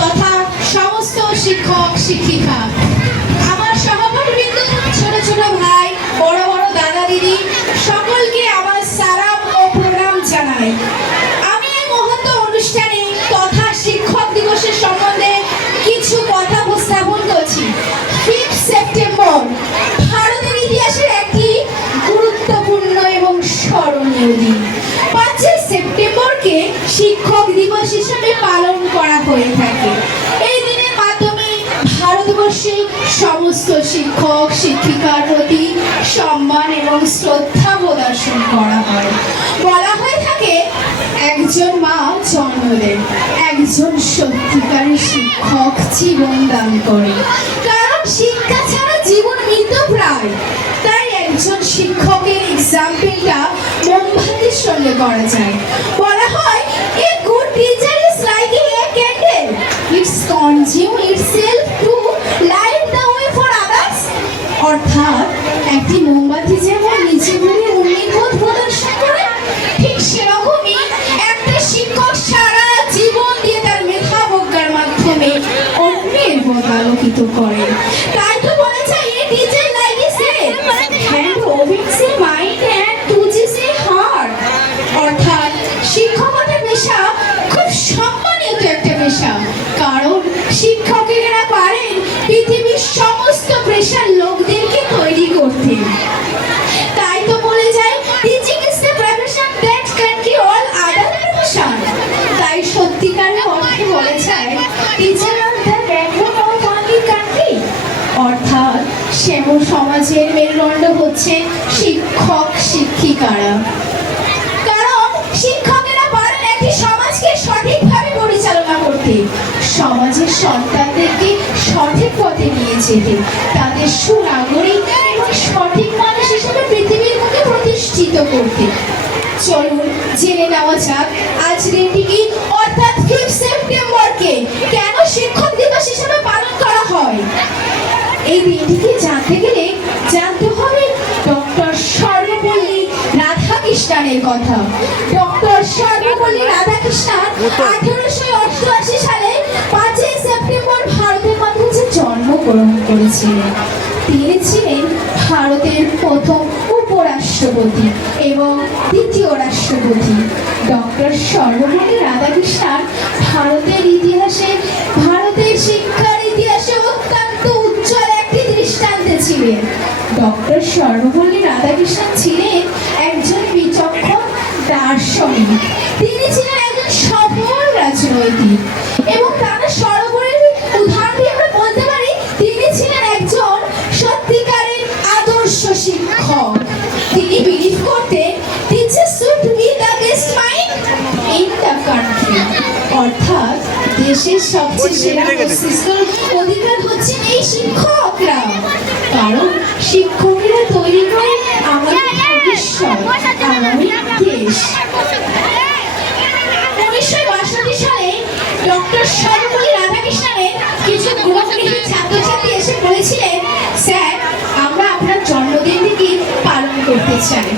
তথা সমস্ত শিক্ষক, শিক্ষিকা। আমার সহপাঠীবৃন্দ ছোট ছোট ভাই, বড় বড় দাদা দিদি, সকলকে আমার সালাম ও প্রণাম জানাই। আমি এই মহৎ অনুষ্ঠানে তথা শিক্ষক দিবসের সম্বন্ধে কিছু কথা উপস্থাপন করছি। ফিফথ সেপ্টেম্বর ভারতের ইতিহাসের একটি গুরুত্বপূর্ণ এবং স্মরণীয় দিন। পাঁচই শিক্ষক দিবস হিসেবে পালন করা হয়ে থাকে। এই দিনের মাধ্যমে ভারতবর্ষে সমস্ত শিক্ষক, শিক্ষিকার প্রতি সম্মান এবং শ্রদ্ধা প্রদর্শন করা হয়। বলা হয়ে থাকে, একজন মা জন্ম দেন, একজন সত্যিকারের শিক্ষক জীবন দান করে। কারণ শিক্ষা ছাড়া জীবন মৃত প্রায়। তাই একজন শিক্ষকের এক্সাম্পলটা মোমবাতির সঙ্গে করা যায়। অর্থাৎ একটি মোমবাতি যেমন নিচে ঘুরে অগ্নিপথ পথ প্রদর্শন করে, ঠিক সেরকমই একটা শিক্ষক সারা জীবন দিয়ে তার মেধা প্রজ্ঞার মাধ্যমে অন্যের পথ আলোকিত করে। তাই তো শ্যাম সমাজের মেরুদণ্ড হচ্ছে শিক্ষক শিক্ষিকারা। কারণ শিক্ষকেরা পারেন একটি সমাজকে সঠিকভাবে পরিচালনা করতে। সমাজের সন্তানদেরকে সঠিক পথে নিয়ে যেতে। তাদের সুনাগরিক এবং সঠিক মানুষ হিসেবে পৃথিবীর মুখে প্রতিষ্ঠিত করতে। চলুন জেনে নেওয়া যাক, আজ দিনটি অর্থাৎ ফিফথ সেপ্টেম্বরকে কেন শিক্ষক দিবস হিসেবে পালন করা হয়? এই জানতে গেলে জানতে হবে ডক্টর সর্বপল্লী রাধাকৃষ্ণনের কথা। ডক্টর সর্বপল্লী আঠারোশো অষ্টআশি সালে পাঁচই সেপ্টেম্বর ভারতের জন্মগ্রহণ করেছিলেন, তিনি ছিলেন ভারতের প্রথম উপরাষ্ট্রপতি এবং দ্বিতীয় রাষ্ট্রপতি। ডক্টর সর্বপল্লী রাধাকৃষ্ণন ভারতের ইতিহাসে ভারতের শিক্ষার ডক্টর সর্বপল্লী রাধাকৃষ্ণন ছিলেন একজন বিচক্ষণ দার্শনিক। তিনি ছিলেন একজন সফল রাজনৈতিক এবং তার সর্বোপরি উদাহরণ দিয়ে আমরা বলতে পারি তিনি ছিলেন একজন সত্যিকারের আদর্শ শিক্ষক। তিনি বিলিভ করতেন teacher should be the best mind in the country অর্থাৎ দেশের সবচেয়ে সেরা অধিকার হচ্ছে এই শিক্ষকরা। কারণ শিক্ষকেরা তৈরি করে আমাদের ভবিষ্যৎ আমাদের দেশ। উনিশশো বাষট্টি সালে ডক্টর সর্বপল্লী রাধাকৃষ্ণনের কিছু গুরুত্বপূর্ণ ছাত্রছাত্রী এসে বলেছিলেন স্যার আমরা আপনার জন্মদিনটি পালন করতে চাই।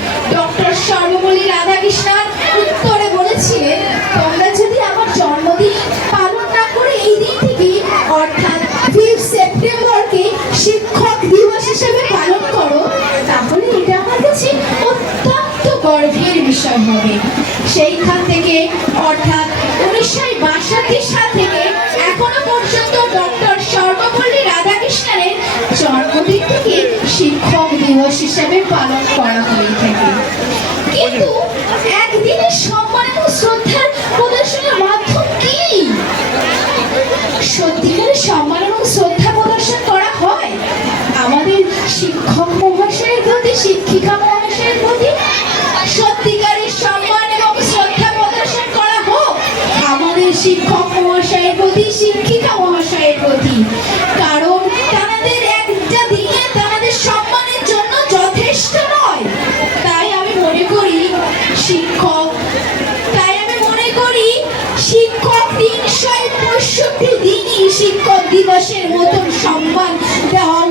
হবে। সেইখান থেকে, অর্থাৎ উনিশশো বাষট্টি সাল থেকে এখনও পর্যন্ত ডক্টর সর্বপল্লী রাধাকৃষ্ণনের জন্মদিনটিকে শিক্ষক দিবস হিসেবে পালন করা হয়ে থাকে। কিন্তু একদিনের সম্মান এবং শ্রদ্ধার প্রদর্শনের মাধ্যম কি? সত্যিকারের সম্মান এবং শ্রদ্ধা প্রদর্শন করা হয়? আমাদের শিক্ষক মহাশয়ের প্রতি শিক্ষিকা শিক্ষক মহাশয়ের প্রতি, শিক্ষিকা মহাশয়ের প্রতি। কারণ তাদের একটা দিনে তাদের সম্মানের জন্য যথেষ্ট নয়। তাই আমি মনে করি শিক্ষক, তাই আমি মনে করি শিক্ষক তিনশো পঁয়ষট্টি দিনই শিক্ষক দিবসের মতন সম্মান দেওয়া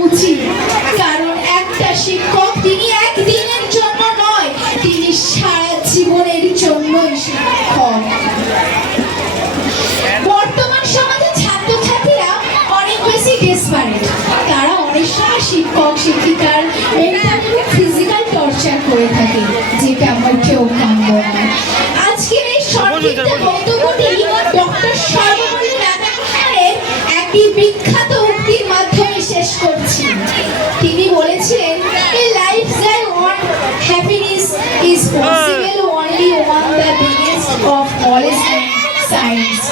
responsible only on the biggest of all science.